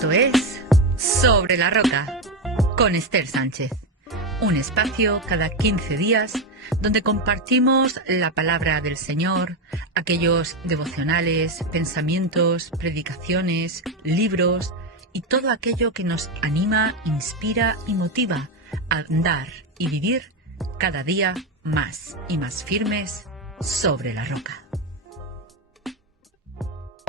Esto es Sobre la Roca, con Esther Sánchez. Un espacio cada 15 días donde compartimos la palabra del Señor, aquellos devocionales, pensamientos, predicaciones, libros y todo aquello que nos anima, inspira y motiva a andar y vivir cada día más y más firmes sobre la roca.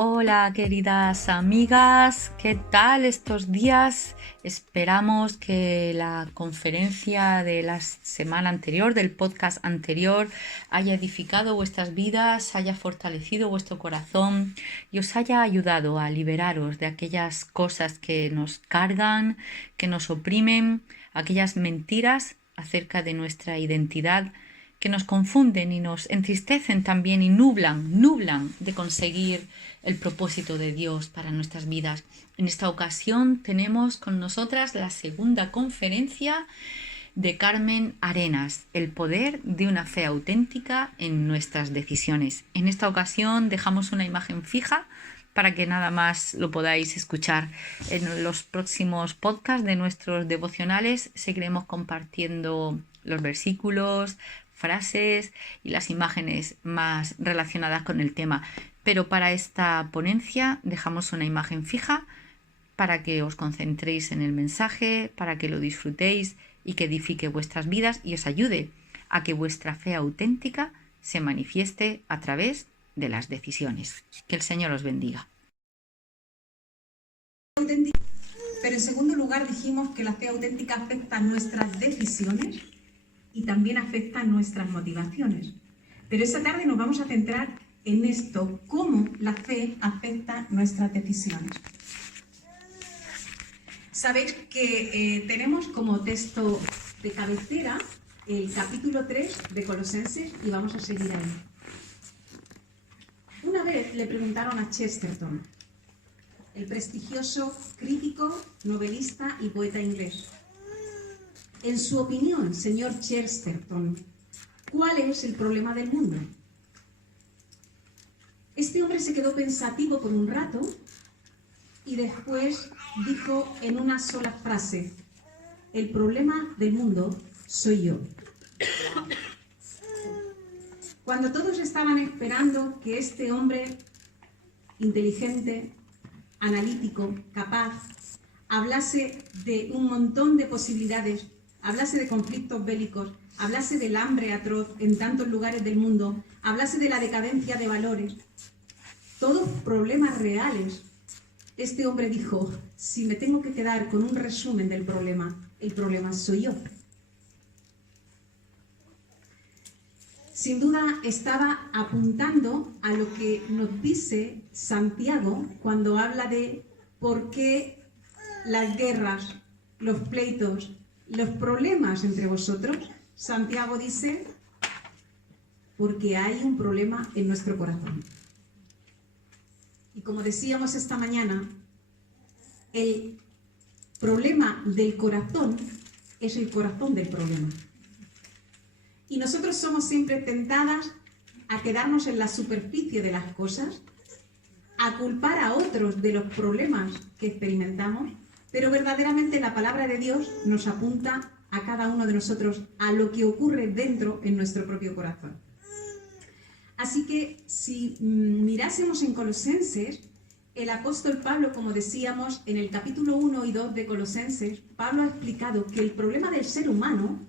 Hola queridas amigas, ¿qué tal estos días? Esperamos que la conferencia de la semana anterior, del podcast anterior, haya edificado vuestras vidas, haya fortalecido vuestro corazón y os haya ayudado a liberaros de aquellas cosas que nos cargan, que nos oprimen, aquellas mentiras acerca de nuestra identidad que nos confunden y nos entristecen también y nublan de conseguir el propósito de Dios para nuestras vidas. En esta ocasión tenemos con nosotras la segunda conferencia de Carmen Arenas, el poder de una fe auténtica en nuestras decisiones. En esta ocasión dejamos una imagen fija para que nada más lo podáis escuchar. En los próximos podcasts de nuestros devocionales seguiremos compartiendo los versículos, frases y las imágenes más relacionadas con el tema. Pero para esta ponencia dejamos una imagen fija para que os concentréis en el mensaje, para que lo disfrutéis y que edifique vuestras vidas y os ayude a que vuestra fe auténtica se manifieste a través de las decisiones. Que el Señor os bendiga. Pero en segundo lugar dijimos que la fe auténtica afecta nuestras decisiones y también afecta nuestras motivaciones. Pero esta tarde nos vamos a centrar en esto, cómo la fe afecta nuestras decisiones. Sabéis que tenemos como texto de cabecera el capítulo 3 de Colosenses y vamos a seguir ahí. Una vez le preguntaron a Chesterton, el prestigioso crítico, novelista y poeta inglés: en su opinión, señor Chesterton, ¿cuál es el problema del mundo? Este hombre se quedó pensativo por un rato y después dijo en una sola frase: el problema del mundo soy yo. Cuando todos estaban esperando que este hombre inteligente, analítico, capaz, hablase de un montón de posibilidades, hablase de conflictos bélicos, hablase del hambre atroz en tantos lugares del mundo, hablase de la decadencia de valores, todos problemas reales, este hombre dijo: si me tengo que quedar con un resumen del problema, el problema soy yo. Sin duda estaba apuntando a lo que nos dice Santiago cuando habla de por qué las guerras, los pleitos, los problemas entre vosotros. Santiago dice: porque hay un problema en nuestro corazón. Y como decíamos esta mañana, el problema del corazón es el corazón del problema. Y nosotros somos siempre tentadas a quedarnos en la superficie de las cosas, a culpar a otros de los problemas que experimentamos, pero verdaderamente la palabra de Dios nos apunta a cada uno de nosotros a lo que ocurre dentro en nuestro propio corazón. Así que si mirásemos en Colosenses, el apóstol Pablo, como decíamos, en el capítulo 1 y 2 de Colosenses, Pablo ha explicado que el problema del ser humano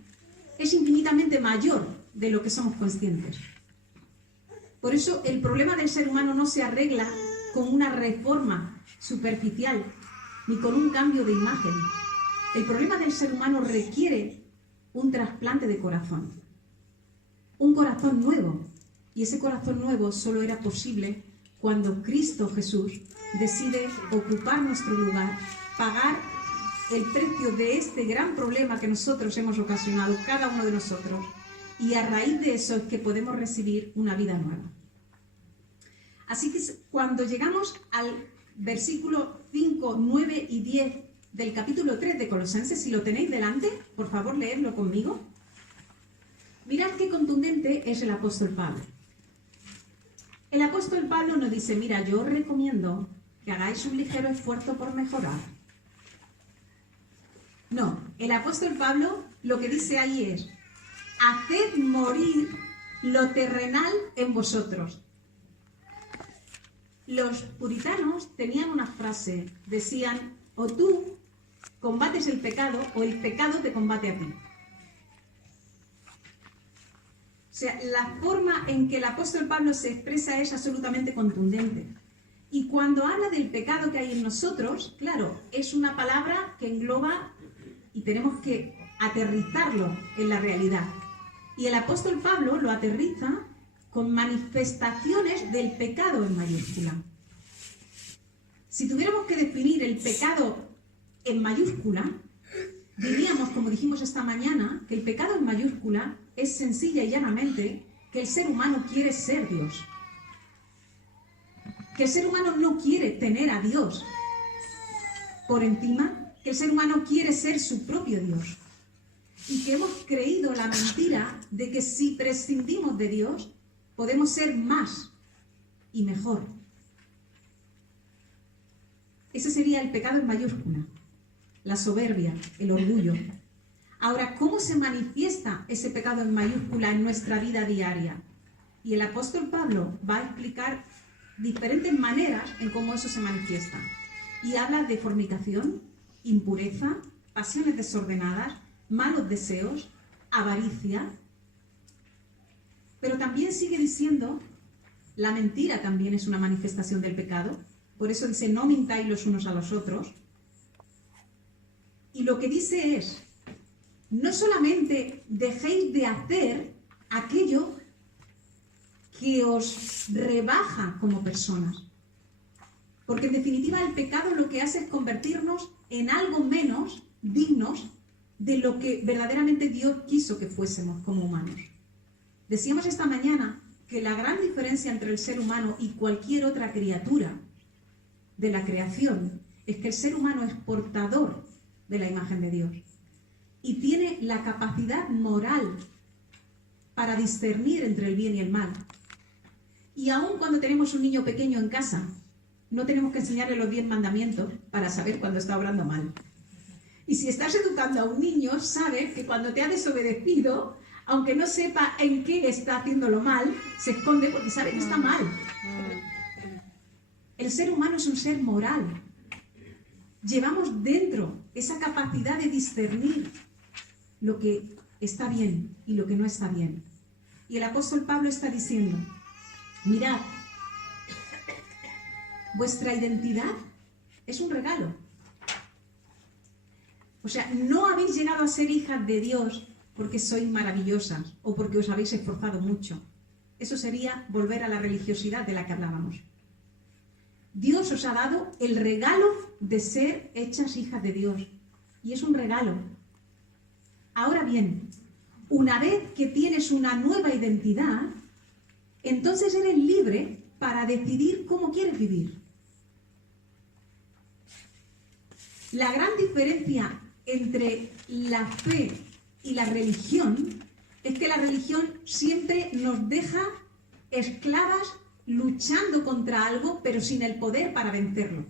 es infinitamente mayor de lo que somos conscientes. Por eso el problema del ser humano no se arregla con una reforma superficial ni con un cambio de imagen. El problema del ser humano requiere un trasplante de corazón, un corazón nuevo. Y ese corazón nuevo solo era posible cuando Cristo Jesús decide ocupar nuestro lugar, pagar el precio de este gran problema que nosotros hemos ocasionado, cada uno de nosotros, y a raíz de eso es que podemos recibir una vida nueva. Así que cuando llegamos al versículo 5, 9 y 10 del capítulo 3 de Colosenses, si lo tenéis delante, por favor leedlo conmigo. Mirad qué contundente es el apóstol Pablo. El apóstol Pablo nos dice: mira, yo os recomiendo que hagáis un ligero esfuerzo por mejorar. No, el apóstol Pablo lo que dice ahí es: haced morir lo terrenal en vosotros. Los puritanos tenían una frase, decían: o tú combates el pecado o el pecado te combate a ti. O sea, la forma en que el apóstol Pablo se expresa es absolutamente contundente. Y cuando habla del pecado que hay en nosotros, claro, es una palabra que engloba y tenemos que aterrizarlo en la realidad. Y el apóstol Pablo lo aterriza con manifestaciones del pecado en mayúscula. Si tuviéramos que definir el pecado en mayúscula, diríamos, como dijimos esta mañana, que el pecado en mayúscula es sencilla y llanamente que el ser humano quiere ser Dios. Que el ser humano no quiere tener a Dios por encima, que el ser humano quiere ser su propio Dios. Y que hemos creído la mentira de que si prescindimos de Dios, podemos ser más y mejor. Ese sería el pecado en mayúscula, la soberbia, el orgullo. Ahora, ¿cómo se manifiesta ese pecado en mayúscula en nuestra vida diaria? Y el apóstol Pablo va a explicar diferentes maneras en cómo eso se manifiesta. Y habla de fornicación, impureza, pasiones desordenadas, malos deseos, avaricia. Pero también sigue diciendo, la mentira también es una manifestación del pecado. Por eso dice, no mintáis los unos a los otros. Y lo que dice es, no solamente dejéis de hacer aquello que os rebaja como personas. Porque en definitiva el pecado lo que hace es convertirnos en algo menos dignos de lo que verdaderamente Dios quiso que fuésemos como humanos. Decíamos esta mañana que la gran diferencia entre el ser humano y cualquier otra criatura de la creación es que el ser humano es portador de la imagen de Dios y tiene la capacidad moral para discernir entre el bien y el mal. Y aun cuando tenemos un niño pequeño en casa, no tenemos que enseñarle los 10 mandamientos para saber cuando está obrando mal. Y si estás educando a un niño, sabes que cuando te ha desobedecido, aunque no sepa en qué está haciéndolo mal, se esconde porque sabe que está mal. El ser humano es un ser moral. Llevamos dentro esa capacidad de discernir lo que está bien y lo que no está bien. Y el apóstol Pablo está diciendo, mirad, vuestra identidad es un regalo. O sea, no habéis llegado a ser hijas de Dios porque sois maravillosas o porque os habéis esforzado mucho. Eso sería volver a la religiosidad de la que hablábamos. Dios os ha dado el regalo de ser hechas hijas de Dios. Y es un regalo. Ahora bien, una vez que tienes una nueva identidad, entonces eres libre para decidir cómo quieres vivir. La gran diferencia entre la fe y la religión es que la religión siempre nos deja esclavas luchando contra algo, pero sin el poder para vencerlo.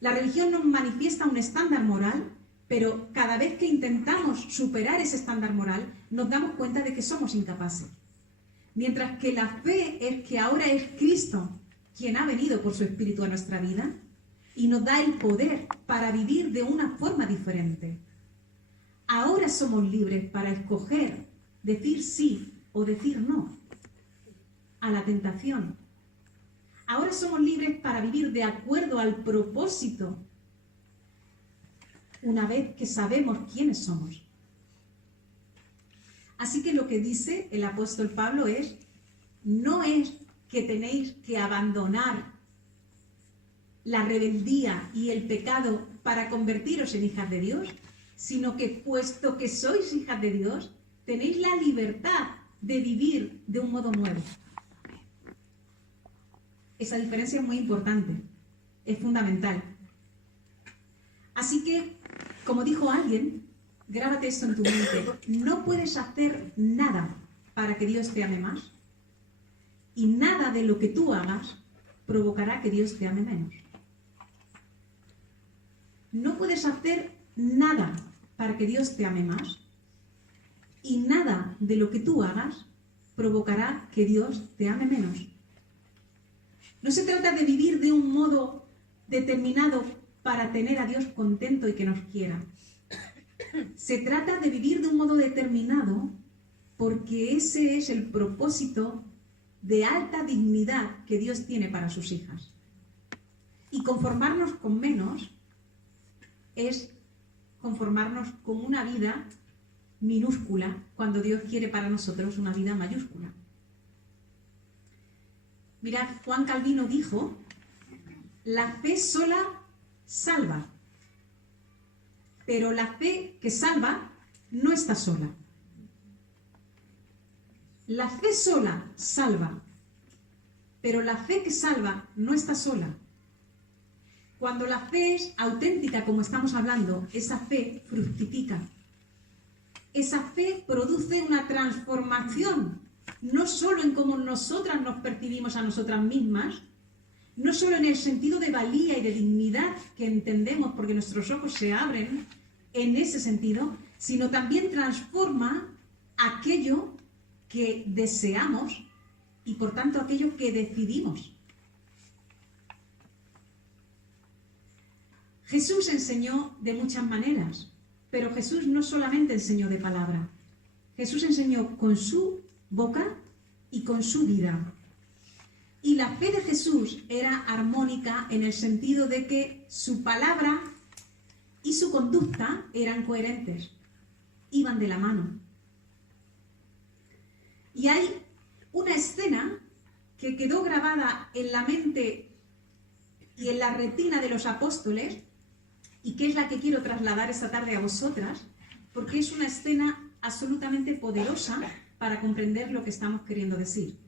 La religión nos manifiesta un estándar moral, pero cada vez que intentamos superar ese estándar moral, nos damos cuenta de que somos incapaces. Mientras que la fe es que ahora es Cristo quien ha venido por su Espíritu a nuestra vida y nos da el poder para vivir de una forma diferente. Ahora somos libres para escoger, decir sí o decir no a la tentación. Ahora somos libres para vivir de acuerdo al propósito, una vez que sabemos quiénes somos. Así que lo que dice el apóstol Pablo es, no es que tenéis que abandonar la rebeldía y el pecado para convertiros en hijas de Dios, sino que puesto que sois hijas de Dios, tenéis la libertad de vivir de un modo nuevo. Esa diferencia es muy importante, es fundamental. Así que, como dijo alguien, grábate esto en tu mente, no puedes hacer nada para que Dios te ame más y nada de lo que tú hagas provocará que Dios te ame menos. No puedes hacer nada para que Dios te ame más, y nada de lo que tú hagas provocará que Dios te ame menos. No se trata de vivir de un modo determinado para tener a Dios contento y que nos quiera. Se trata de vivir de un modo determinado porque ese es el propósito de alta dignidad que Dios tiene para sus hijas. Y conformarnos con menos es conformarnos con una vida minúscula cuando Dios quiere para nosotros una vida mayúscula. Mirad, Juan Calvino dijo: la fe sola salva, pero la fe que salva no está sola. La fe sola salva, pero la fe que salva no está sola. Cuando la fe es auténtica, como estamos hablando, esa fe fructifica. Esa fe produce una transformación, no solo en cómo nosotras nos percibimos a nosotras mismas, no solo en el sentido de valía y de dignidad que entendemos porque nuestros ojos se abren en ese sentido, sino también transforma aquello que deseamos y por tanto aquello que decidimos. Jesús enseñó de muchas maneras, pero Jesús no solamente enseñó de palabra. Jesús enseñó con su boca y con su vida. Y la fe de Jesús era armónica en el sentido de que su palabra y su conducta eran coherentes, iban de la mano. Y hay una escena que quedó grabada en la mente y en la retina de los apóstoles, y que es la que quiero trasladar esta tarde a vosotras, porque es una escena absolutamente poderosa para comprender lo que estamos queriendo decir.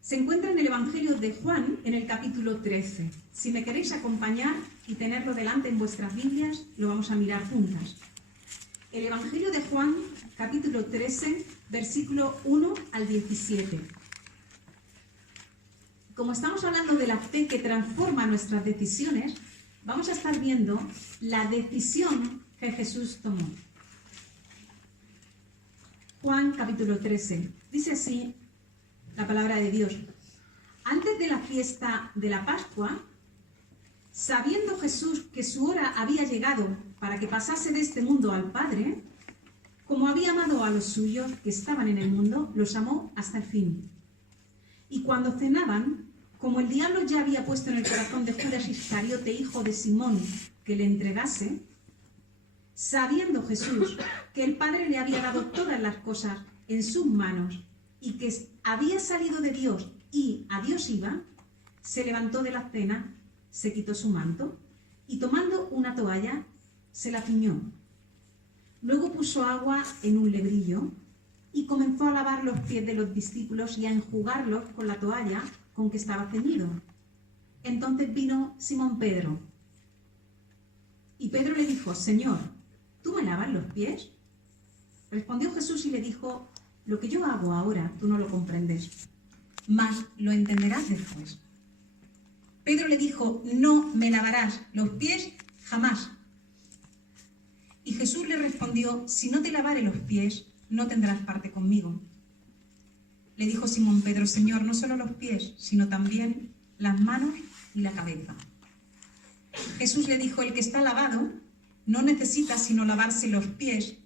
Se encuentra en el Evangelio de Juan, en el capítulo 13. Si me queréis acompañar y tenerlo delante en vuestras Biblias, lo vamos a mirar juntas. El Evangelio de Juan, capítulo 13, versículo 1 al 17. Como estamos hablando de la fe que transforma nuestras decisiones, vamos a estar viendo la decisión que Jesús tomó. Juan capítulo 13. Dice así la palabra de Dios. Antes de la fiesta de la Pascua, sabiendo Jesús que su hora había llegado para que pasase de este mundo al Padre, como había amado a los suyos que estaban en el mundo, los amó hasta el fin. Y cuando cenaban, como el diablo ya había puesto en el corazón de Judas Iscariote, hijo de Simón, que le entregase, sabiendo Jesús que el Padre le había dado todas las cosas en sus manos y que había salido de Dios y a Dios iba, se levantó de la cena, se quitó su manto y tomando una toalla se la ciñó. Luego puso agua en un lebrillo y comenzó a lavar los pies de los discípulos y a enjugarlos con la toalla con que estaba ceñido. Entonces vino Simón Pedro. Y Pedro le dijo: Señor, ¿tú me lavas los pies? Respondió Jesús y le dijo: lo que yo hago ahora tú no lo comprendes, mas lo entenderás después. Pedro le dijo: no me lavarás los pies jamás. Y Jesús le respondió: si no te lavare los pies, no tendrás parte conmigo. Le dijo Simón Pedro: Señor, no solo los pies, sino también las manos y la cabeza. Jesús le dijo: el que está lavado no necesita sino lavarse los pies,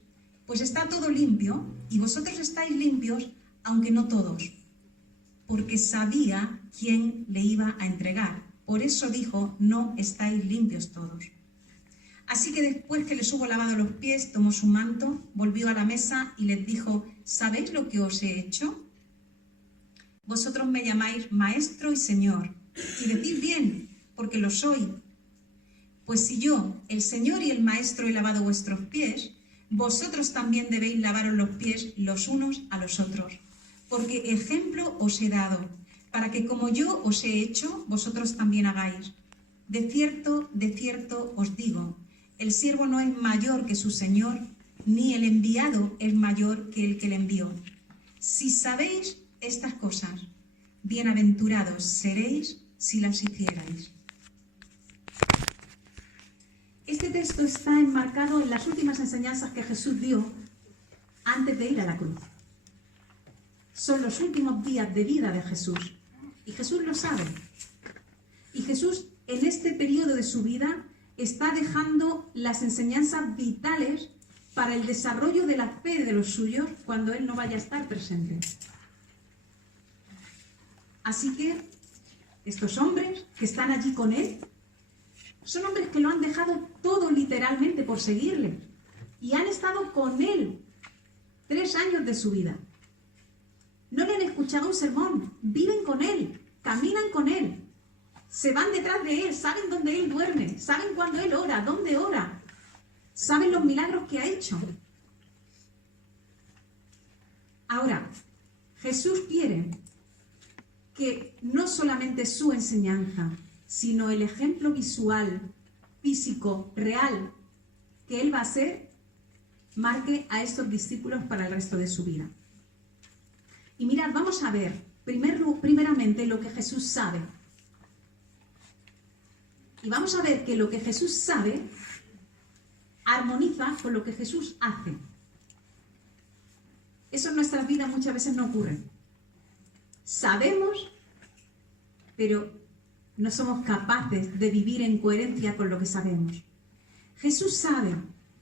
pues está todo limpio, y vosotros estáis limpios, aunque no todos. Porque sabía quién le iba a entregar. Por eso dijo: no estáis limpios todos. Así que después que les hubo lavado los pies, tomó su manto, volvió a la mesa y les dijo: ¿sabéis lo que os he hecho? Vosotros me llamáis Maestro y Señor, y decid bien, porque lo soy. Pues si yo, el Señor y el Maestro, he lavado vuestros pies, vosotros también debéis lavaros los pies los unos a los otros. Porque ejemplo os he dado, para que como yo os he hecho, vosotros también hagáis. De cierto os digo, el siervo no es mayor que su Señor, ni el enviado es mayor que el que le envió. Si sabéis estas cosas, bienaventurados seréis si las hicierais. Este texto está enmarcado en las últimas enseñanzas que Jesús dio antes de ir a la cruz. Son los últimos días de vida de Jesús. Y Jesús lo sabe. Y Jesús, en este periodo de su vida, está dejando las enseñanzas vitales para el desarrollo de la fe de los suyos cuando Él no vaya a estar presente. Así que estos hombres que están allí con Él, son hombres que lo han dejado todo literalmente por seguirle. Y han estado con Él 3 años de su vida. No le han escuchado un sermón, viven con Él, caminan con Él, se van detrás de Él, saben dónde Él duerme, saben cuándo Él ora, dónde ora, saben los milagros que ha hecho. Ahora, Jesús quiere que no solamente su enseñanza, sino el ejemplo visual, físico, real, que Él va a ser, marque a estos discípulos para el resto de su vida. Y mirad, vamos a ver primeramente lo que Jesús sabe. Y vamos a ver que lo que Jesús sabe armoniza con lo que Jesús hace. Eso en nuestras vidas muchas veces no ocurre. Sabemos, pero no somos capaces de vivir en coherencia con lo que sabemos. Jesús sabe,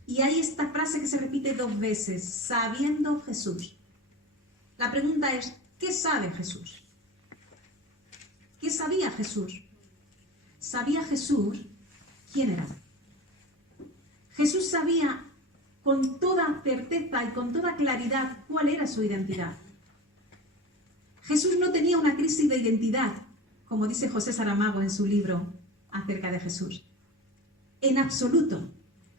y hay esta frase que se repite 2 veces, sabiendo Jesús. La pregunta es, ¿qué sabe Jesús? ¿Qué sabía Jesús? ¿Sabía Jesús quién era? Jesús sabía con toda certeza y con toda claridad cuál era su identidad. Jesús no tenía una crisis de identidad, como dice José Saramago en su libro acerca de Jesús. En absoluto.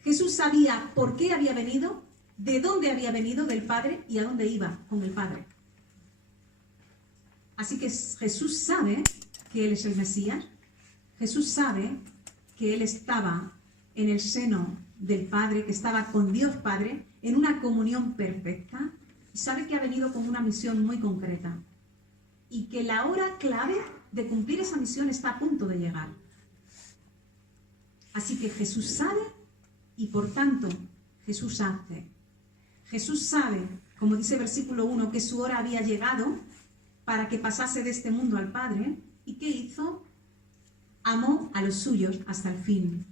Jesús sabía por qué había venido, de dónde había venido del Padre y a dónde iba con el Padre. Así que Jesús sabe que Él es el Mesías. Jesús sabe que Él estaba en el seno del Padre, que estaba con Dios Padre, en una comunión perfecta, y sabe que ha venido con una misión muy concreta, y que la hora clave de cumplir esa misión está a punto de llegar. Así que Jesús sabe, y por tanto Jesús hace. Jesús sabe, como dice versículo 1, que su hora había llegado para que pasase de este mundo al Padre, ¿y qué hizo? Amó a los suyos hasta el fin.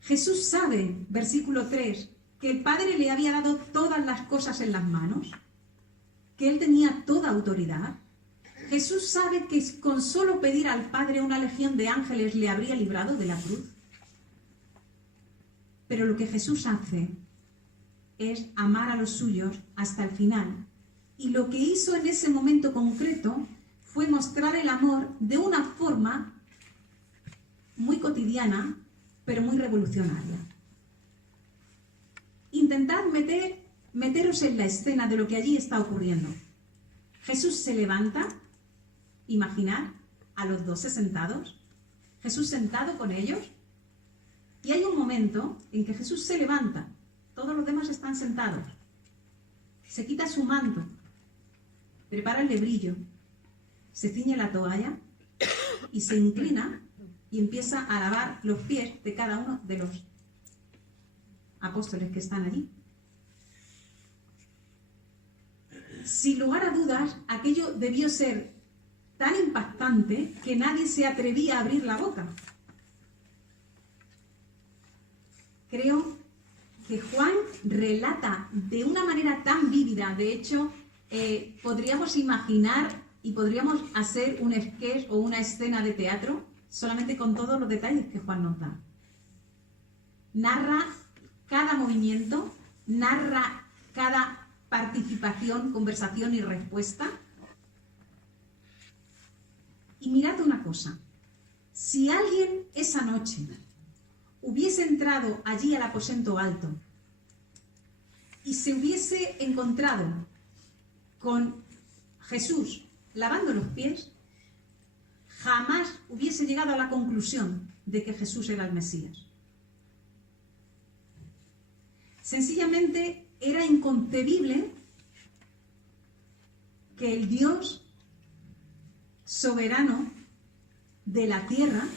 Jesús sabe, versículo 3, que el Padre le había dado todas las cosas en las manos, que Él tenía toda autoridad. Jesús sabe que con solo pedir al Padre una legión de ángeles le habría librado de la cruz. Pero lo que Jesús hace es amar a los suyos hasta el final. Y lo que hizo en ese momento concreto fue mostrar el amor de una forma muy cotidiana, pero muy revolucionaria. Intentad meteros en la escena de lo que allí está ocurriendo. Jesús se levanta, imaginad a los 12 sentados, Jesús sentado con ellos, y hay un momento en que Jesús se levanta, todos los demás están sentados, se quita su manto, prepara el lebrillo, se ciñe la toalla y se inclina y empieza a lavar los pies de cada uno de los apóstoles que están allí. Sin lugar a dudas, aquello debió ser tan impactante que nadie se atrevía a abrir la boca. Creo que Juan relata de una manera tan vívida, de hecho, podríamos imaginar y podríamos hacer un sketch o una escena de teatro solamente con todos los detalles que Juan nos da. Narra cada movimiento, narra cada participación, conversación y respuesta. Y mirad una cosa, si alguien esa noche hubiese entrado allí al aposento alto y se hubiese encontrado con Jesús lavando los pies, jamás hubiese llegado a la conclusión de que Jesús era el Mesías. Sencillamente era inconcebible que el Dios soberano de la tierra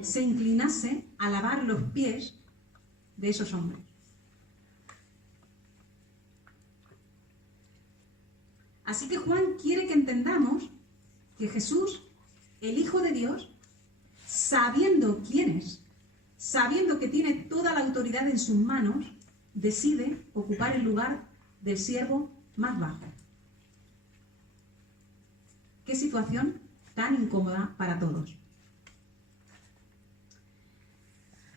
se inclinase a lavar los pies de esos hombres. Así que Juan quiere que entendamos que Jesús, el Hijo de Dios, sabiendo quién es, sabiendo que tiene toda la autoridad en sus manos, decide ocupar el lugar del siervo más bajo. Qué situación tan incómoda para todos.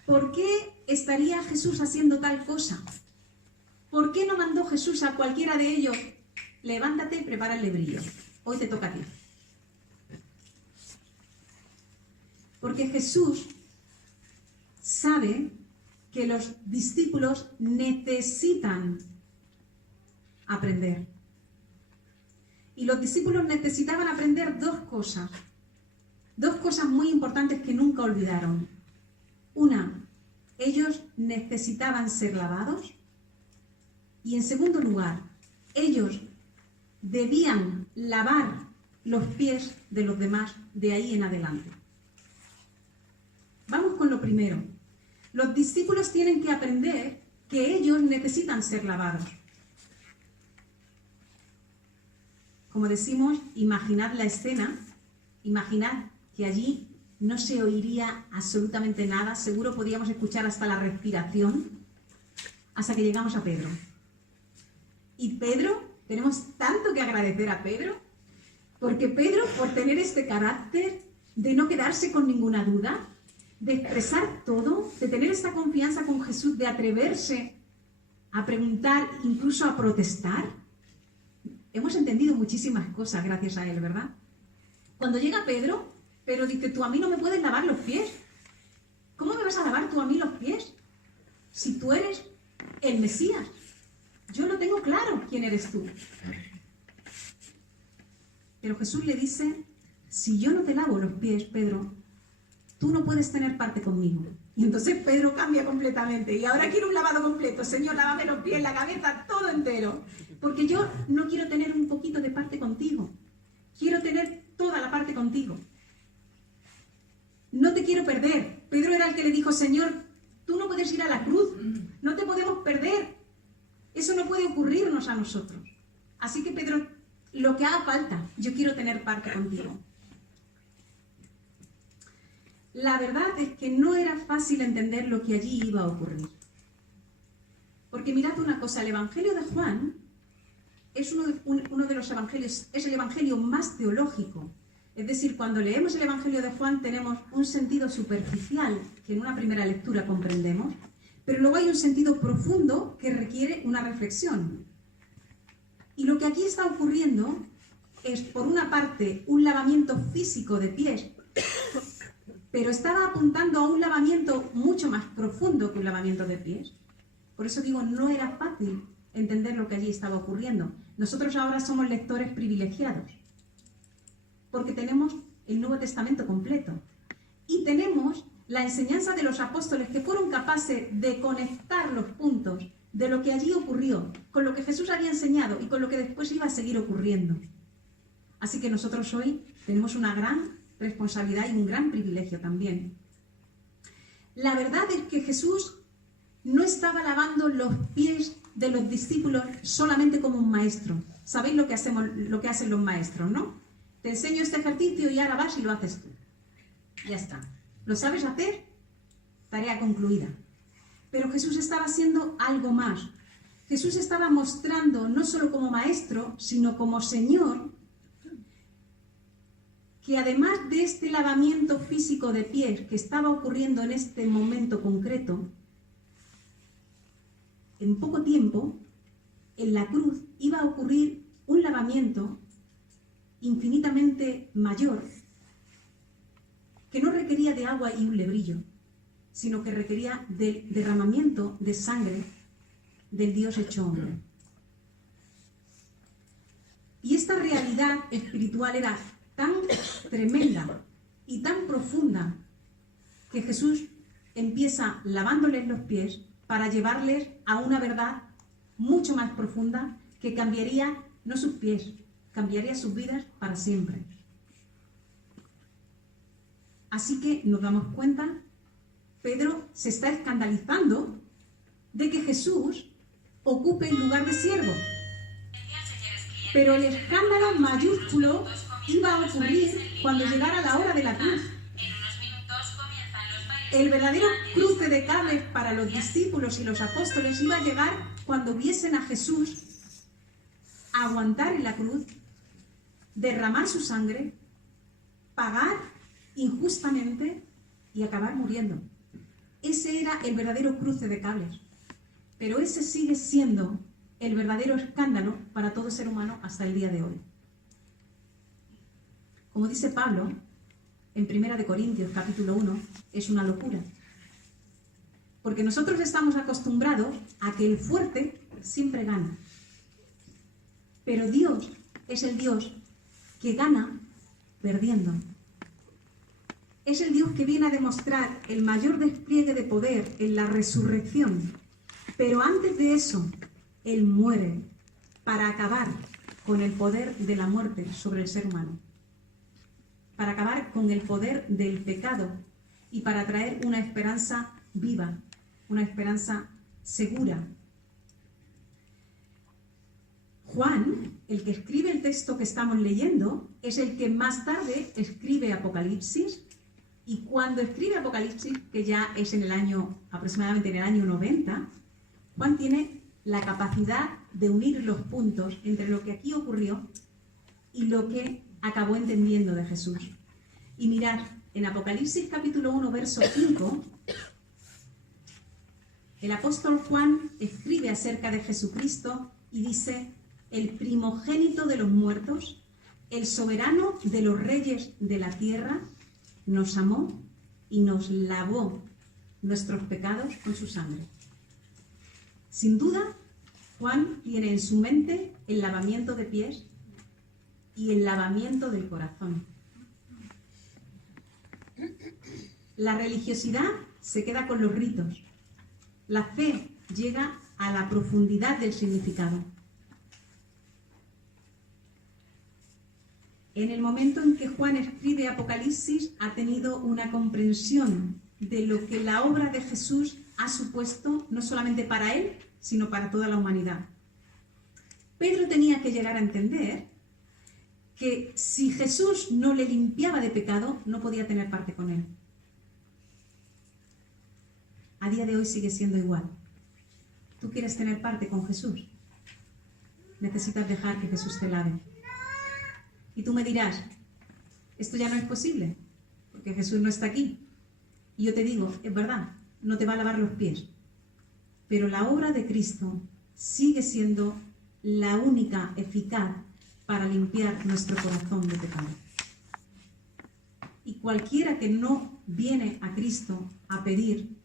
¿Por qué estaría Jesús haciendo tal cosa? ¿Por qué no mandó Jesús a cualquiera de ellos? Levántate y prepara el lebrillo. Hoy te toca a ti. Porque Jesús sabe que los discípulos necesitan aprender. Y los discípulos necesitaban aprender dos cosas muy importantes que nunca olvidaron. Una, ellos necesitaban ser lavados. Y en segundo lugar, ellos debían lavar los pies de los demás de ahí en adelante. Vamos con lo primero. Los discípulos tienen que aprender que ellos necesitan ser lavados. Como decimos, imaginad la escena, imaginad que allí no se oiría absolutamente nada, seguro podíamos escuchar hasta la respiración, hasta que llegamos a Pedro. Y Pedro, tenemos tanto que agradecer a Pedro, porque Pedro, por tener este carácter de no quedarse con ninguna duda, de expresar todo, de tener esta confianza con Jesús, de atreverse a preguntar, incluso a protestar, hemos entendido muchísimas cosas gracias a él, ¿verdad? Cuando llega Pedro dice, tú a mí no me puedes lavar los pies. ¿Cómo me vas a lavar tú a mí los pies? Si tú eres el Mesías. Yo lo tengo claro quién eres tú. Pero Jesús le dice, si yo no te lavo los pies, Pedro, tú no puedes tener parte conmigo. Y entonces Pedro cambia completamente. Y ahora quiero un lavado completo. Señor, lávame los pies, la cabeza, todo entero. Porque yo no quiero tener un poquito de parte contigo. Quiero tener toda la parte contigo. No te quiero perder. Pedro era el que le dijo, Señor, tú no puedes ir a la cruz. No te podemos perder. Eso no puede ocurrirnos a nosotros. Así que Pedro, lo que haga falta, yo quiero tener parte contigo. La verdad es que no era fácil entender lo que allí iba a ocurrir. Porque mirad una cosa, el Evangelio de Juan es uno de los evangelios, es el evangelio más teológico. Es decir, cuando leemos el Evangelio de Juan tenemos un sentido superficial que en una primera lectura comprendemos, pero luego hay un sentido profundo que requiere una reflexión. Y lo que aquí está ocurriendo es, por una parte, un lavamiento físico de pies, pero estaba apuntando a un lavamiento mucho más profundo que un lavamiento de pies. Por eso digo, no era fácil entender lo que allí estaba ocurriendo. Nosotros ahora somos lectores privilegiados, porque tenemos el Nuevo Testamento completo. Y tenemos la enseñanza de los apóstoles que fueron capaces de conectar los puntos de lo que allí ocurrió, con lo que Jesús había enseñado y con lo que después iba a seguir ocurriendo. Así que nosotros hoy tenemos una gran responsabilidad y un gran privilegio también. La verdad es que Jesús no estaba lavando los pies de los discípulos solamente como un maestro. ¿Sabéis lo que hacen los maestros, no? Te enseño este ejercicio y ahora vas y lo haces tú. Ya está. ¿Lo sabes hacer? Tarea concluida. Pero Jesús estaba haciendo algo más. Jesús estaba mostrando, no solo como maestro, sino como Señor, que además de este lavamiento físico de pies que estaba ocurriendo en este momento concreto, en poco tiempo, en la cruz iba a ocurrir un lavamiento infinitamente mayor, que no requería de agua y un lebrillo, sino que requería del derramamiento de sangre del Dios hecho hombre. Y esta realidad espiritual era tan tremenda y tan profunda que Jesús empieza lavándoles los pies para llevarles a una verdad mucho más profunda que cambiaría no sus pies, cambiaría sus vidas para siempre. Así que nos damos cuenta, Pedro se está escandalizando de que Jesús ocupe el lugar de siervo. Pero el escándalo mayúsculo iba a ocurrir cuando llegara la hora de la cruz. El verdadero cruce de cables para los discípulos y los apóstoles iba a llegar cuando viesen a Jesús aguantar en la cruz, derramar su sangre, pagar injustamente y acabar muriendo. Ese era el verdadero cruce de cables. Pero ese sigue siendo el verdadero escándalo para todo ser humano hasta el día de hoy. Como dice Pablo, en 1 Corintios capítulo 1, es una locura. Porque nosotros estamos acostumbrados a que el fuerte siempre gana. Pero Dios es el Dios que gana perdiendo. Es el Dios que viene a demostrar el mayor despliegue de poder en la resurrección. Pero antes de eso, Él muere para acabar con el poder de la muerte sobre el ser humano. Para acabar con el poder del pecado y para traer una esperanza viva, una esperanza segura. Juan, el que escribe el texto que estamos leyendo, es el que más tarde escribe Apocalipsis, y cuando escribe Apocalipsis, que ya es en el año, aproximadamente en el año 90, Juan tiene la capacidad de unir los puntos entre lo que aquí ocurrió y lo que acabó entendiendo de Jesús. Y mirad, en Apocalipsis capítulo 1, verso 5, el apóstol Juan escribe acerca de Jesucristo y dice: el primogénito de los muertos, el soberano de los reyes de la tierra, nos amó y nos lavó nuestros pecados con su sangre. Sin duda, Juan tiene en su mente el lavamiento de pies y el lavamiento del corazón. La religiosidad se queda con los ritos. La fe llega a la profundidad del significado. En el momento en que Juan escribe Apocalipsis, ha tenido una comprensión de lo que la obra de Jesús ha supuesto, no solamente para él, sino para toda la humanidad. Pedro tenía que llegar a entender que si Jesús no le limpiaba de pecado, no podía tener parte con él. A día de hoy sigue siendo igual. ¿Tú quieres tener parte con Jesús? Necesitas dejar que Jesús te lave. Y tú me dirás, esto ya no es posible, porque Jesús no está aquí. Y yo te digo, es verdad, no te va a lavar los pies. Pero la obra de Cristo sigue siendo la única eficaz para limpiar nuestro corazón de pecado. Y cualquiera que no viene a Cristo a pedir,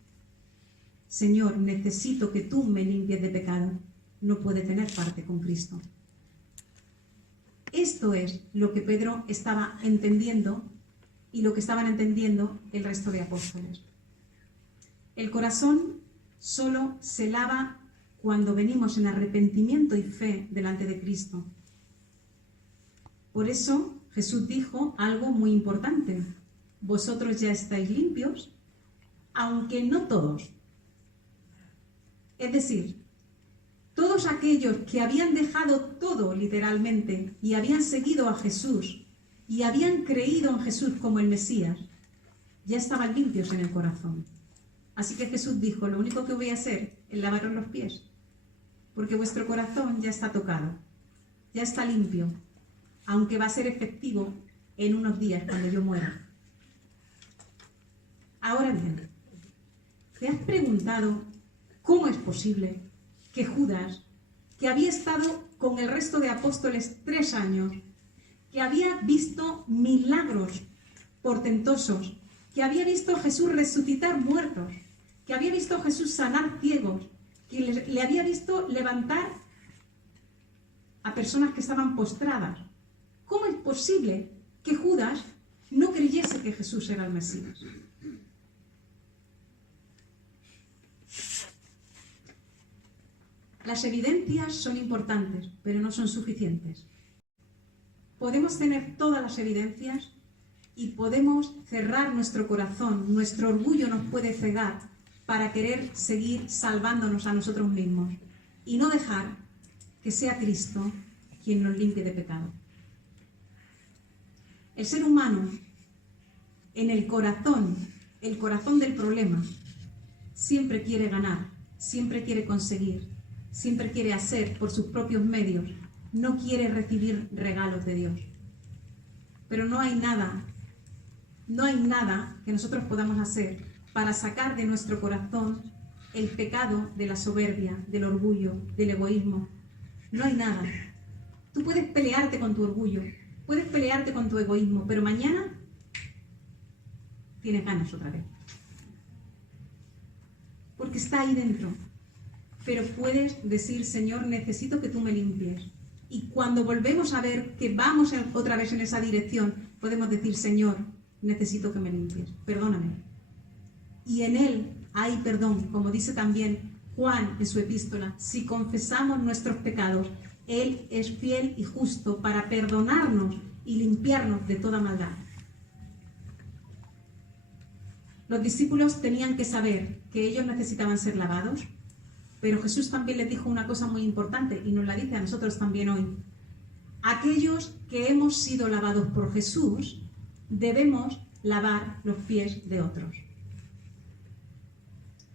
Señor, necesito que tú me limpies de pecado, no puede tener parte con Cristo. Esto es lo que Pedro estaba entendiendo y lo que estaban entendiendo el resto de apóstoles. El corazón solo se lava cuando venimos en arrepentimiento y fe delante de Cristo. Por eso Jesús dijo algo muy importante: vosotros ya estáis limpios, aunque no todos. Es decir, todos aquellos que habían dejado todo literalmente y habían seguido a Jesús y habían creído en Jesús como el Mesías, ya estaban limpios en el corazón. Así que Jesús dijo, lo único que voy a hacer es lavaros los pies, porque vuestro corazón ya está tocado, ya está limpio, aunque va a ser efectivo en unos días cuando yo muera. Ahora bien, ¿te has preguntado cómo es posible que Judas, que había estado con el resto de apóstoles 3 años, que había visto milagros portentosos, que había visto a Jesús resucitar muertos, que había visto a Jesús sanar ciegos, que le había visto levantar a personas que estaban postradas? ¿Cómo es posible que Judas no creyese que Jesús era el Mesías? Las evidencias son importantes, pero no son suficientes. Podemos tener todas las evidencias y podemos cerrar nuestro corazón, nuestro orgullo nos puede cegar para querer seguir salvándonos a nosotros mismos y no dejar que sea Cristo quien nos limpie de pecado. El ser humano, en el corazón del problema, siempre quiere ganar, siempre quiere conseguir, siempre quiere hacer por sus propios medios, no quiere recibir regalos de Dios. Pero no hay nada que nosotros podamos hacer para sacar de nuestro corazón el pecado de la soberbia, del orgullo, del egoísmo. No hay nada. Tú puedes pelearte con tu orgullo, puedes pelearte con tu egoísmo, pero mañana tienes ganas otra vez. Porque está ahí dentro. Pero puedes decir, Señor, necesito que tú me limpies. Y cuando volvemos a ver que vamos otra vez en esa dirección, podemos decir, Señor, necesito que me limpies, perdóname. Y en Él hay perdón, como dice también Juan en su epístola, si confesamos nuestros pecados, Él es fiel y justo para perdonarnos y limpiarnos de toda maldad. Los discípulos tenían que saber que ellos necesitaban ser lavados, pero Jesús también les dijo una cosa muy importante y nos la dice a nosotros también hoy. Aquellos que hemos sido lavados por Jesús, debemos lavar los pies de otros.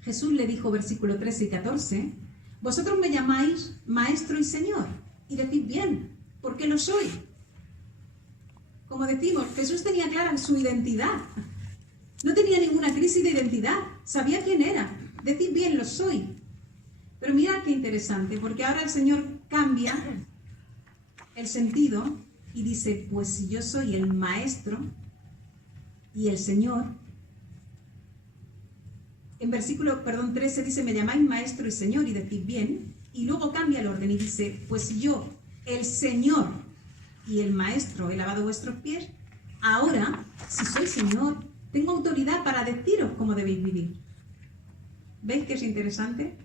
Jesús le dijo, versículo 13 y 14, vosotros me llamáis Maestro y Señor, y decís bien, porque lo soy. Como decimos, Jesús tenía clara su identidad. No tenía ninguna crisis de identidad, sabía quién era. Decid bien, lo soy. Pero mira qué interesante, porque ahora el Señor cambia el sentido y dice, pues si yo soy el Maestro y el Señor, en versículo 13 dice, me llamáis Maestro y Señor y decid bien, y luego cambia el orden y dice, pues si yo, el Señor y el Maestro, he lavado vuestros pies, ahora, si soy Señor, tengo autoridad para deciros cómo debéis vivir. ¿Veis que es interesante?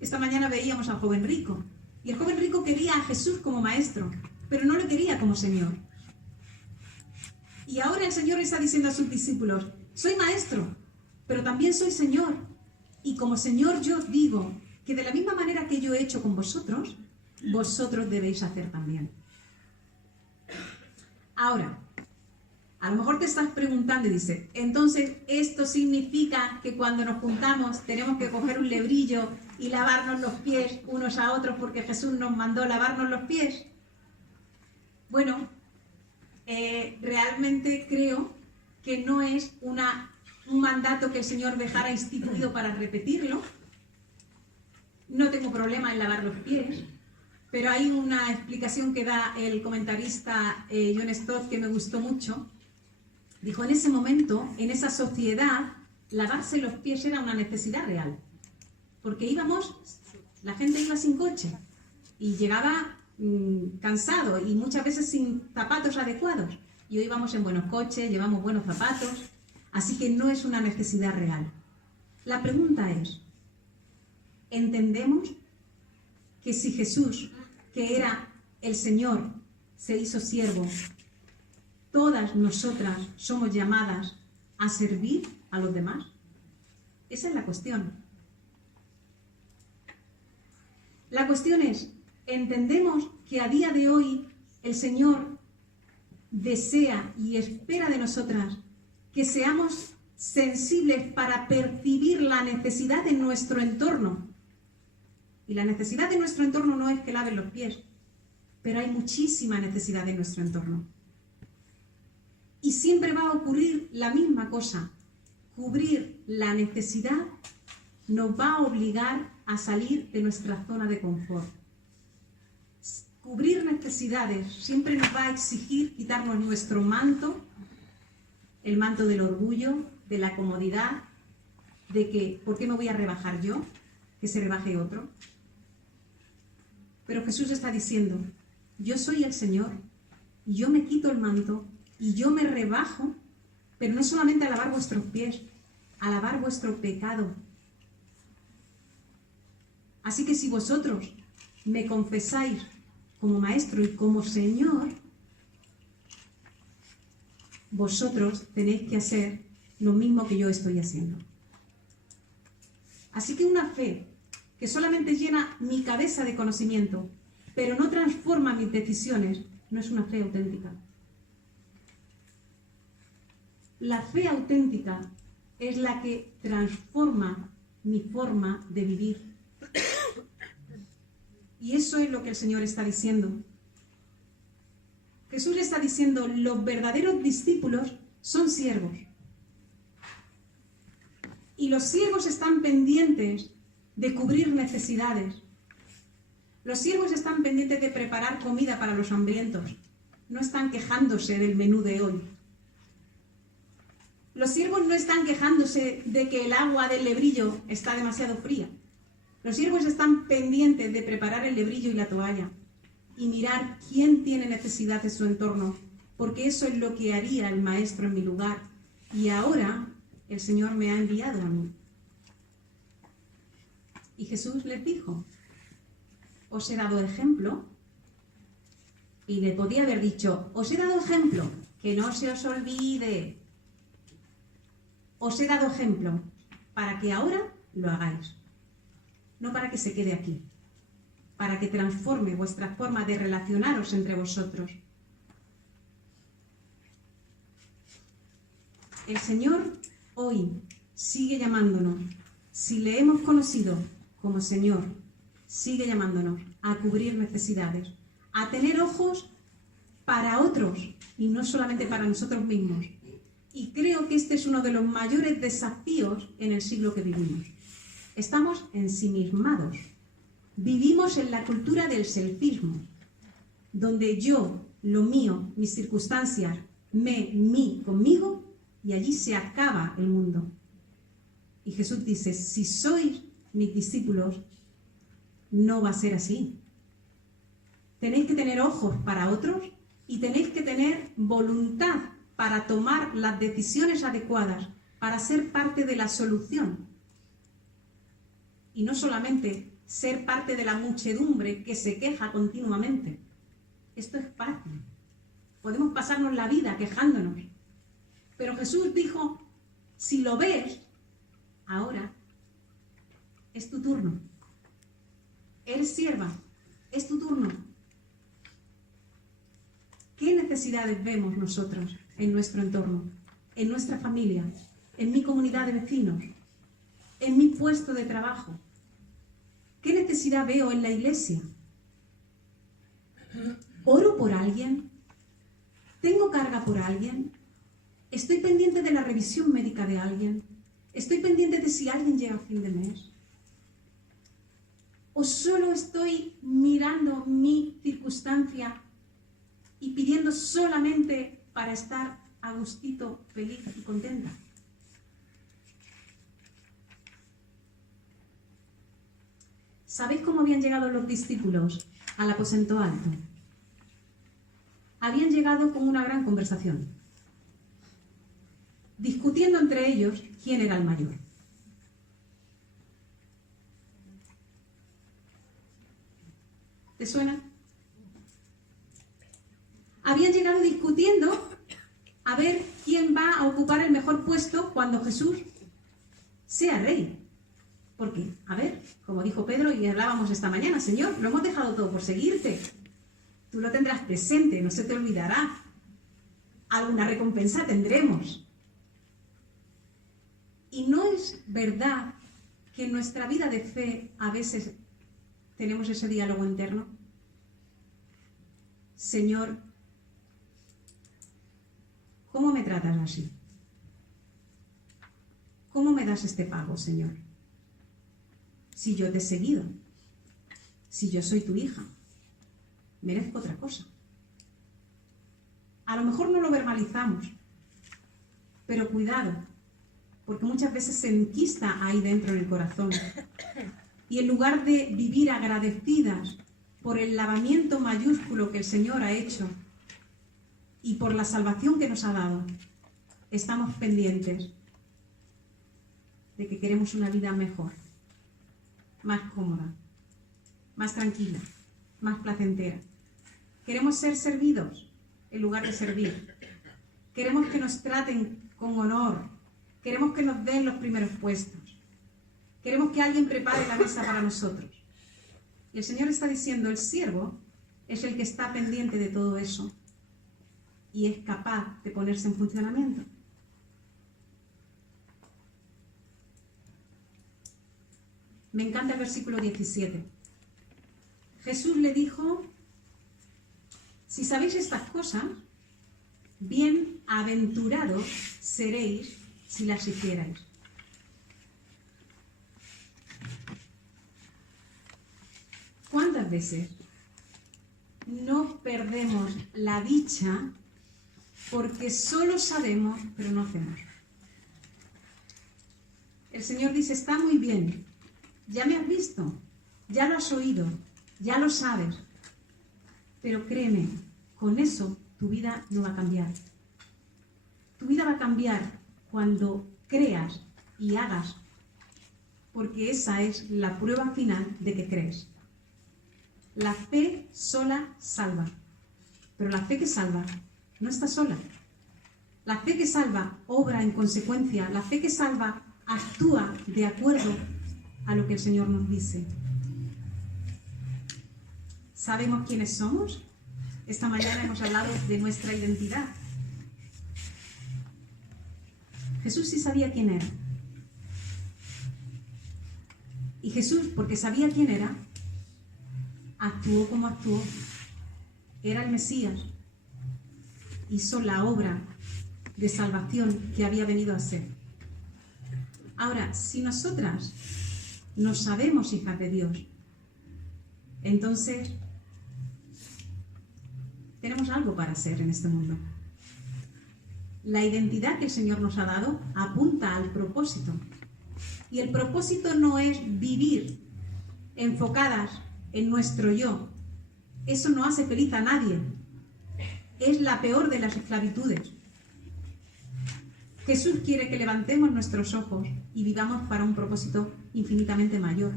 Esta mañana veíamos al joven rico, y el joven rico quería a Jesús como maestro, pero no lo quería como Señor. Y ahora el Señor está diciendo a sus discípulos, soy maestro, pero también soy Señor, y como Señor yo os digo que de la misma manera que yo he hecho con vosotros, vosotros debéis hacer también. Ahora, a lo mejor te estás preguntando y dices, entonces, ¿esto significa que cuando nos juntamos tenemos que coger un lebrillo y lavarnos los pies unos a otros porque Jesús nos mandó lavarnos los pies? Bueno, realmente creo que no es un mandato que el Señor dejara instituido para repetirlo. No tengo problema en lavar los pies, pero hay una explicación que da el comentarista John Stott que me gustó mucho. Dijo, en ese momento, en esa sociedad, lavarse los pies era una necesidad real. Porque la gente iba sin coche y llegaba cansado y muchas veces sin zapatos adecuados. Y hoy vamos en buenos coches, llevamos buenos zapatos, así que no es una necesidad real. La pregunta es, ¿entendemos que si Jesús, que era el Señor, se hizo siervo, todas nosotras somos llamadas a servir a los demás? Esa es la cuestión. La cuestión es, ¿entendemos que a día de hoy el Señor desea y espera de nosotras que seamos sensibles para percibir la necesidad de nuestro entorno? Y la necesidad de nuestro entorno no es que laven los pies, pero hay muchísima necesidad de nuestro entorno. Y siempre va a ocurrir la misma cosa. Cubrir la necesidad nos va a obligar a salir de nuestra zona de confort. Cubrir necesidades siempre nos va a exigir quitarnos nuestro manto, el manto del orgullo, de la comodidad, de que, ¿por qué me voy a rebajar yo? Que se rebaje otro. Pero Jesús está diciendo, yo soy el Señor, y yo me quito el manto, y yo me rebajo, pero no solamente a lavar vuestros pies, a lavar vuestro pecado. Así que si vosotros me confesáis como Maestro y como Señor, vosotros tenéis que hacer lo mismo que yo estoy haciendo. Así que una fe que solamente llena mi cabeza de conocimiento, pero no transforma mis decisiones, no es una fe auténtica. La fe auténtica es la que transforma mi forma de vivir. Y eso es lo que el Señor está diciendo. Jesús está diciendo, los verdaderos discípulos son siervos. Y los siervos están pendientes de cubrir necesidades. Los siervos están pendientes de preparar comida para los hambrientos. No están quejándose del menú de hoy. Los siervos no están quejándose de que el agua del lebrillo está demasiado fría. Los siervos están pendientes de preparar el lebrillo y la toalla y mirar quién tiene necesidad de su entorno, porque eso es lo que haría el maestro en mi lugar. Y ahora el Señor me ha enviado a mí. Y Jesús les dijo, os he dado ejemplo, y le podía haber dicho, os he dado ejemplo, que no se os olvide. Os he dado ejemplo para que ahora lo hagáis, no para que se quede aquí, para que transforme vuestra forma de relacionaros entre vosotros. El Señor hoy sigue llamándonos, si le hemos conocido como Señor, sigue llamándonos a cubrir necesidades, a tener ojos para otros y no solamente para nosotros mismos. Y creo que este es uno de los mayores desafíos en el siglo que vivimos. Estamos ensimismados. Vivimos en la cultura del selfismo, donde yo, lo mío, mis circunstancias, mí, conmigo, y allí se acaba el mundo. Y Jesús dice, si sois mis discípulos, no va a ser así. Tenéis que tener ojos para otros y tenéis que tener voluntad para tomar las decisiones adecuadas, para ser parte de la solución. Y no solamente ser parte de la muchedumbre que se queja continuamente. Esto es fácil. Podemos pasarnos la vida quejándonos. Pero Jesús dijo, si lo ves, ahora es tu turno. Eres sierva, es tu turno. ¿Qué necesidades vemos nosotros en nuestro entorno, en nuestra familia, en mi comunidad de vecinos, en mi puesto de trabajo? ¿Qué necesidad veo en la iglesia? ¿Oro por alguien? ¿Tengo carga por alguien? ¿Estoy pendiente de la revisión médica de alguien? ¿Estoy pendiente de si alguien llega a fin de mes? ¿O solo estoy mirando mi circunstancia y pidiendo solamente para estar a gustito, feliz y contenta? ¿Sabéis cómo habían llegado los discípulos al aposento alto? Habían llegado con una gran conversación, discutiendo entre ellos quién era el mayor. ¿Te suena? Habían llegado discutiendo a ver quién va a ocupar el mejor puesto cuando Jesús sea rey. Porque, a ver, como dijo Pedro y hablábamos esta mañana, Señor, lo hemos dejado todo por seguirte. Tú lo tendrás presente, no se te olvidará. Alguna recompensa tendremos. Y no es verdad que en nuestra vida de fe a veces tenemos ese diálogo interno. Señor, ¿cómo me tratas así? ¿Cómo me das este pago, Señor? Si yo te he seguido, si yo soy tu hija, merezco otra cosa. A lo mejor no lo verbalizamos, pero cuidado, porque muchas veces se enquista ahí dentro en el corazón. Y en lugar de vivir agradecidas por el lavamiento mayúsculo que el Señor ha hecho y por la salvación que nos ha dado, estamos pendientes de que queremos una vida mejor, más cómoda, más tranquila, más placentera. Queremos ser servidos en lugar de servir. queremos que nos traten con honor, queremos que nos den los primeros puestos, queremos que alguien prepare la mesa para nosotros. Y el Señor está diciendo, el siervo es el que está pendiente de todo eso y es capaz de ponerse en funcionamiento. Me encanta el versículo 17. Jesús le dijo, si sabéis estas cosas, bienaventurados seréis si las hicierais. ¿Cuántas veces no perdemos la dicha porque solo sabemos, pero no hacemos? El Señor dice, está muy bien, ya me has visto, ya lo has oído, ya lo sabes, pero créeme, con eso tu vida no va a cambiar. Tu vida va a cambiar cuando creas y hagas, porque esa es la prueba final de que crees. La fe sola salva, pero la fe que salva no está sola. La fe que salva obra en consecuencia, la fe que salva actúa de acuerdo a lo que el Señor nos dice. ¿Sabemos quiénes somos? Esta mañana hemos hablado de nuestra identidad. Jesús sí sabía quién era. Y Jesús, porque sabía quién era, actuó como actuó. Era el Mesías. Hizo la obra de salvación que había venido a hacer. Ahora, si nosotras no sabemos hijas de Dios, entonces tenemos algo para hacer en este mundo. La identidad que el Señor nos ha dado apunta al propósito. Y el propósito no es vivir enfocadas en nuestro yo. Eso no hace feliz a nadie. Es la peor de las esclavitudes. Jesús quiere que levantemos nuestros ojos y vivamos para un propósito infinitamente mayor.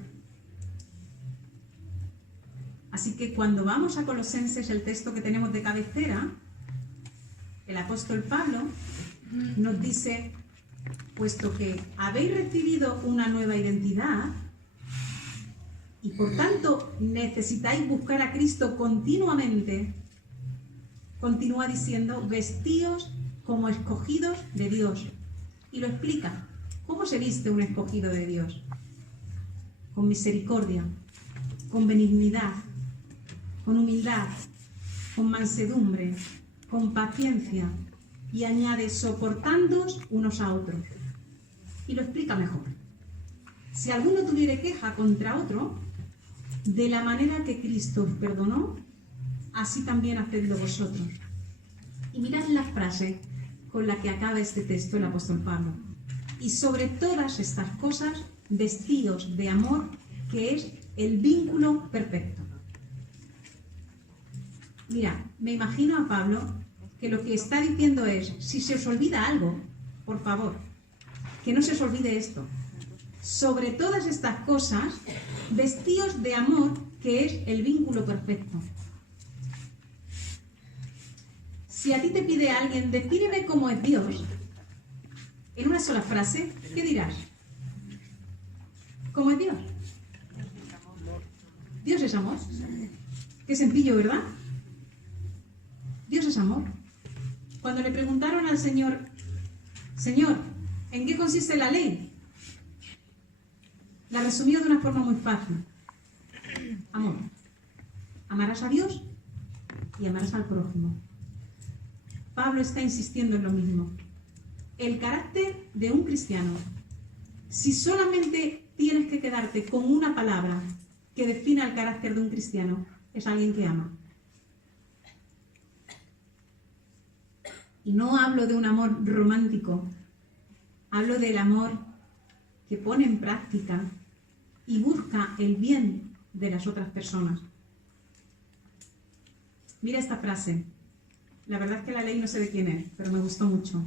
Así que cuando vamos a Colosenses, el texto que tenemos de cabecera, el apóstol Pablo nos dice, puesto que habéis recibido una nueva identidad y por tanto necesitáis buscar a Cristo continuamente, continúa diciendo, vestíos como escogidos de Dios. Y lo explica. ¿Cómo se viste un escogido de Dios? Con misericordia, con benignidad, con humildad, con mansedumbre, con paciencia, y añade, soportándoos unos a otros. Y lo explica mejor. Si alguno tuviere queja contra otro, de la manera que Cristo os perdonó, así también hacedlo vosotros. Y mirad la frase con la que acaba este texto el apóstol Pablo. Y sobre todas estas cosas, vestíos de amor, que es el vínculo perfecto. Mira, me imagino a Pablo que lo que está diciendo es, si se os olvida algo, por favor, que no se os olvide esto. Sobre todas estas cosas, vestíos de amor, que es el vínculo perfecto. Si a ti te pide alguien, defíneme cómo es Dios, en una sola frase, ¿qué dirás? ¿Cómo es Dios? Dios es amor. Qué sencillo, ¿verdad? Dios es amor. Cuando le preguntaron al Señor, Señor, ¿en qué consiste la ley? La resumió de una forma muy fácil. Amor. Amarás a Dios y amarás al prójimo. Pablo está insistiendo en lo mismo. El carácter de un cristiano, si solamente tienes que quedarte con una palabra que defina el carácter de un cristiano, es alguien que ama. Y no hablo de un amor romántico, hablo del amor que pone en práctica y busca el bien de las otras personas. Mira esta frase. La verdad es que la ley no sé de quién es, pero me gustó mucho.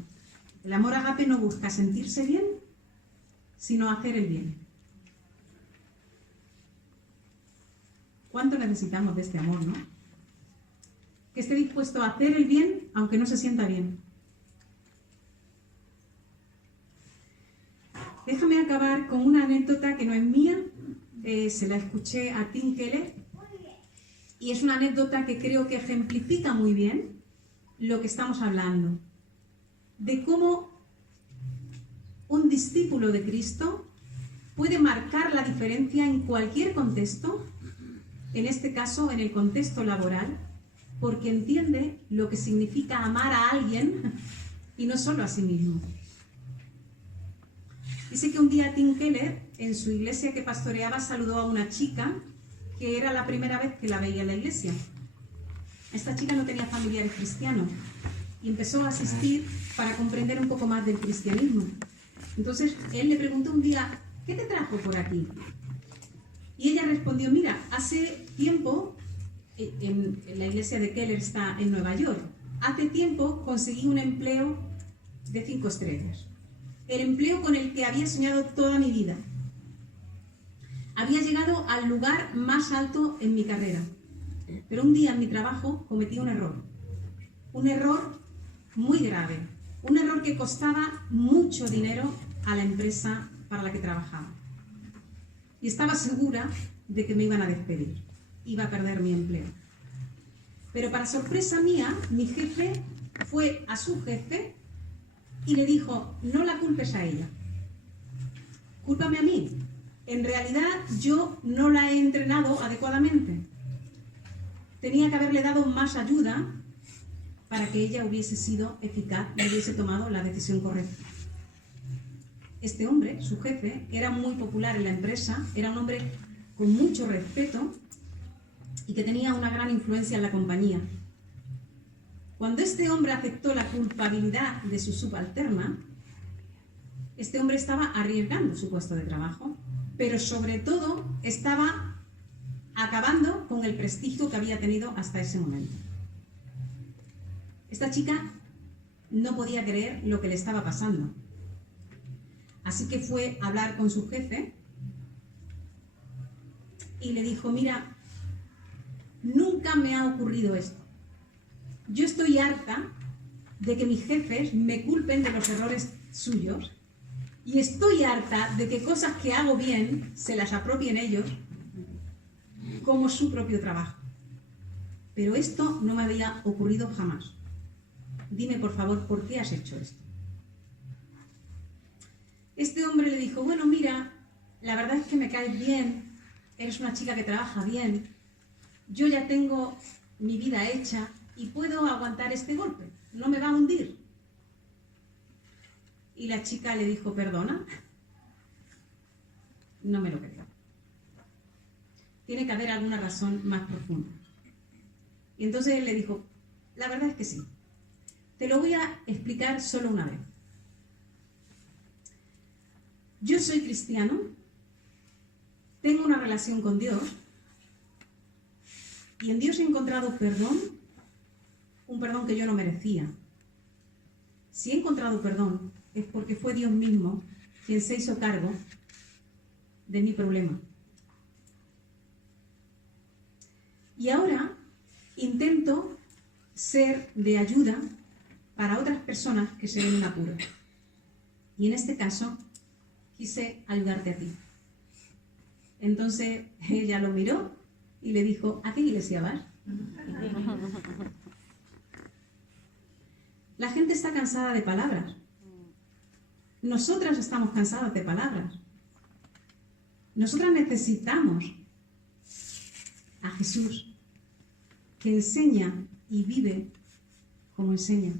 El amor ágape no busca sentirse bien, sino hacer el bien. ¿Cuánto necesitamos de este amor, no? Que esté dispuesto a hacer el bien, aunque no se sienta bien. Déjame acabar con una anécdota que no es mía, se la escuché a Tim Keller, y es una anécdota que creo que ejemplifica muy bien lo que estamos hablando, de cómo un discípulo de Cristo puede marcar la diferencia en cualquier contexto, en este caso en el contexto laboral, porque entiende lo que significa amar a alguien y no solo a sí mismo. Dice que un día Tim Keller, en su iglesia que pastoreaba, saludó a una chica que era la primera vez que la veía en la iglesia. Esta chica no tenía familiares cristianos y empezó a asistir para comprender un poco más del cristianismo. Entonces él le preguntó un día, ¿qué te trajo por aquí? Y ella respondió, mira, hace tiempo, en la iglesia de Keller está en Nueva York, hace tiempo conseguí un empleo de 5 estrellas. El empleo con el que había soñado toda mi vida. Había llegado al lugar más alto en mi carrera. Pero un día en mi trabajo cometí un error. Un error muy grave. Un error que costaba mucho dinero a la empresa para la que trabajaba. Y estaba segura de que me iban a despedir. Iba a perder mi empleo. Pero para sorpresa mía, mi jefe fue a su jefe y le dijo, no la culpes a ella, cúlpame a mí. En realidad yo no la he entrenado adecuadamente. Tenía que haberle dado más ayuda para que ella hubiese sido eficaz y hubiese tomado la decisión correcta. Este hombre, su jefe, era muy popular en la empresa, era un hombre con mucho respeto y que tenía una gran influencia en la compañía. Cuando este hombre aceptó la culpabilidad de su subalterna, este hombre estaba arriesgando su puesto de trabajo, pero sobre todo estaba acabando con el prestigio que había tenido hasta ese momento. Esta chica no podía creer lo que le estaba pasando. Así que fue a hablar con su jefe y le dijo, mira, nunca me ha ocurrido esto. Yo estoy harta de que mis jefes me culpen de los errores suyos y estoy harta de que cosas que hago bien se las apropien ellos como su propio trabajo. Pero esto no me había ocurrido jamás. Dime, por favor, ¿por qué has hecho esto? Este hombre le dijo, bueno, mira, la verdad es que me caes bien, eres una chica que trabaja bien, yo ya tengo mi vida hecha y puedo aguantar este golpe, no me va a hundir. Y la chica le dijo, perdona, no me lo creo. Tiene que haber alguna razón más profunda. Y entonces él le dijo, la verdad es que sí, te lo voy a explicar solo una vez. Yo soy cristiano, tengo una relación con Dios y en Dios he encontrado perdón, un perdón que yo no merecía. Si he encontrado perdón es porque fue Dios mismo quien se hizo cargo de mi problema. Y ahora intento ser de ayuda para otras personas que se ven en apuro. Y en este caso quise ayudarte a ti. Entonces ella lo miró y le dijo, ¿a qué iglesia vas? La gente está cansada de palabras. Nosotras estamos cansadas de palabras. Nosotras necesitamos a Jesús, que enseña y vive como enseña.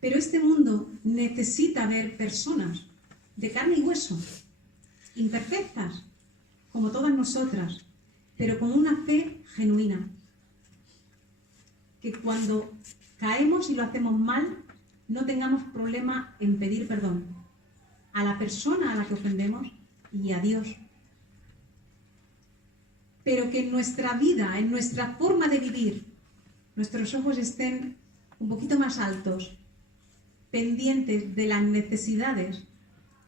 Pero este mundo necesita ver personas de carne y hueso, imperfectas, como todas nosotras, pero con una fe genuina. Que cuando caemos y lo hacemos mal, no tengamos problema en pedir perdón a la persona a la que ofendemos y a Dios. Pero que en nuestra vida, en nuestra forma de vivir, nuestros ojos estén un poquito más altos, pendientes de las necesidades,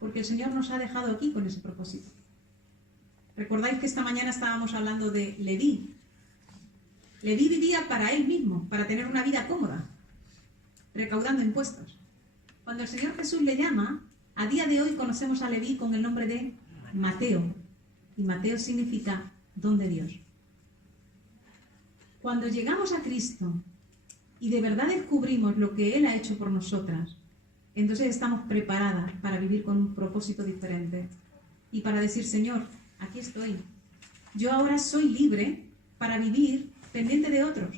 porque el Señor nos ha dejado aquí con ese propósito. ¿Recordáis que esta mañana estábamos hablando de Leví? Leví vivía para él mismo, para tener una vida cómoda, recaudando impuestos. Cuando el Señor Jesús le llama, A día de hoy conocemos a Leví con el nombre de Mateo, y Mateo significa don de Dios. Cuando llegamos a Cristo y de verdad descubrimos lo que Él ha hecho por nosotras, entonces estamos preparadas para vivir con un propósito diferente y para decir, Señor, aquí estoy. Yo ahora soy libre para vivir pendiente de otros.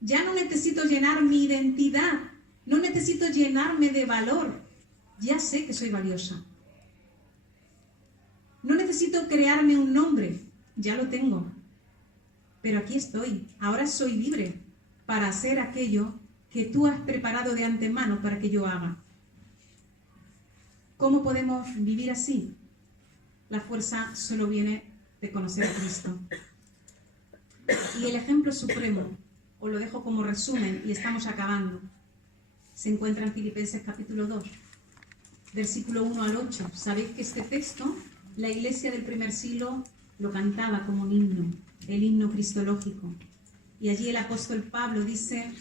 Ya no necesito llenar mi identidad, no necesito llenarme de valor. Ya sé que soy valiosa. No necesito crearme un nombre, ya lo tengo. Pero aquí estoy, ahora soy libre para hacer aquello que tú has preparado de antemano para que yo haga. ¿Cómo podemos vivir así? La fuerza solo viene de conocer a Cristo. Y el ejemplo supremo, os lo dejo como resumen y estamos acabando, se encuentra en Filipenses capítulo 2, versículo 1 al 8. Sabéis que este texto, la iglesia del primer siglo lo cantaba como un himno, el himno cristológico. Y allí el apóstol Pablo dice,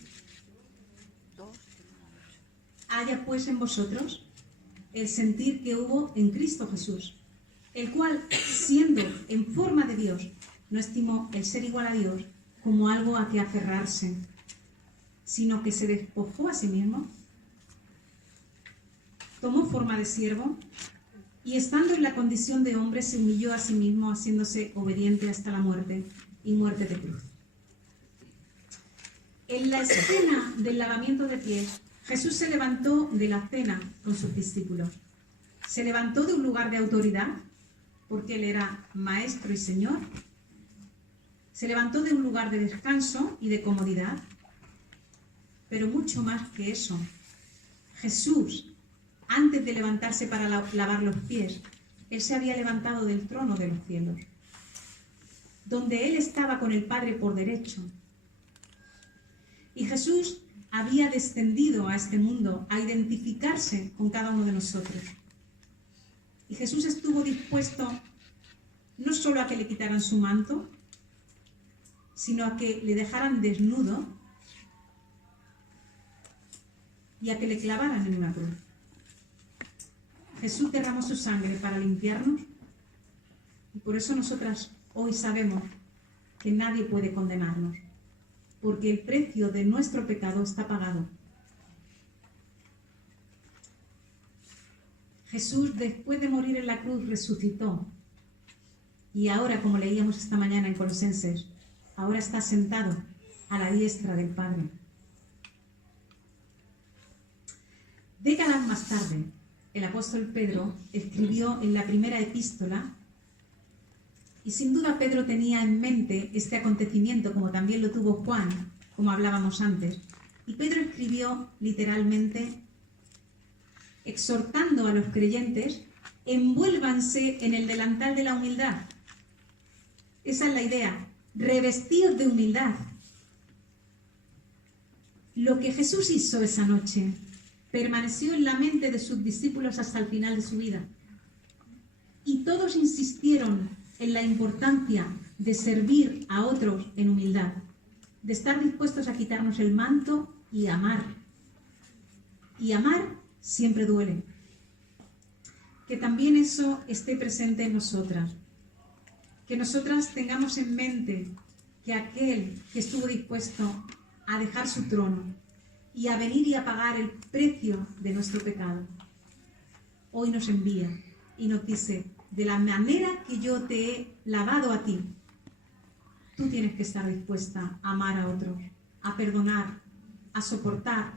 haya pues en vosotros el sentir que hubo en Cristo Jesús, el cual, siendo en forma de Dios, no estimó el ser igual a Dios como algo a que aferrarse, sino que se despojó a sí mismo, tomó forma de siervo y estando en la condición de hombre se humilló a sí mismo, haciéndose obediente hasta la muerte y muerte de cruz. En la escena del lavamiento de pies, Jesús se levantó de la cena con sus discípulos. Se levantó de un lugar de autoridad, porque Él era Maestro y Señor. Se levantó de un lugar de descanso y de comodidad. Pero mucho más que eso, Jesús, antes de levantarse para lavar los pies, Él se había levantado del trono de los cielos, donde Él estaba con el Padre por derecho. Y Jesús había descendido a este mundo a identificarse con cada uno de nosotros. Y Jesús estuvo dispuesto no solo a que le quitaran su manto, sino a que le dejaran desnudo y a que le clavaran en una cruz. Jesús derramó su sangre para limpiarnos y por eso nosotras hoy sabemos que nadie puede condenarnos, porque el precio de nuestro pecado está pagado. Jesús, después de morir en la cruz, resucitó. Y ahora, como leíamos esta mañana en Colosenses, ahora está sentado a la diestra del Padre. Décadas más tarde, el apóstol Pedro escribió en la primera epístola, y sin duda Pedro tenía en mente este acontecimiento, como también lo tuvo Juan, como hablábamos antes. Y Pedro escribió literalmente, exhortando a los creyentes, envuélvanse en el delantal de la humildad. Esa es la idea, revestidos de humildad. Lo que Jesús hizo esa noche permaneció en la mente de sus discípulos hasta el final de su vida. Y todos insistieron en la importancia de servir a otros en humildad, de estar dispuestos a quitarnos el manto y amar. Y amar siempre duele. Que también eso esté presente en nosotras. Que nosotras tengamos en mente que aquel que estuvo dispuesto a dejar su trono y a venir y a pagar el precio de nuestro pecado, hoy nos envía y nos dice, de la manera que yo te he lavado a ti, tú tienes que estar dispuesta a amar a otros, a perdonar, a soportar,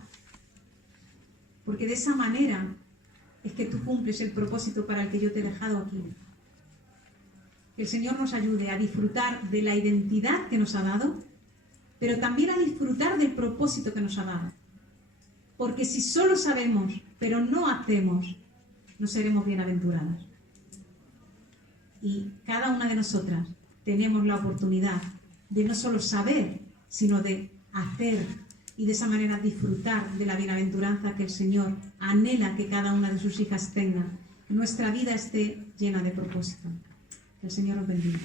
porque de esa manera es que tú cumples el propósito para el que yo te he dejado aquí. Que el Señor nos ayude a disfrutar de la identidad que nos ha dado, pero también a disfrutar del propósito que nos ha dado. Porque si solo sabemos, pero no hacemos, no seremos bienaventuradas. Y cada una de nosotras tenemos la oportunidad de no solo saber, sino de hacer y de esa manera disfrutar de la bienaventuranza que el Señor anhela que cada una de sus hijas tenga. Nuestra vida esté llena de propósito. Que el Señor os bendiga.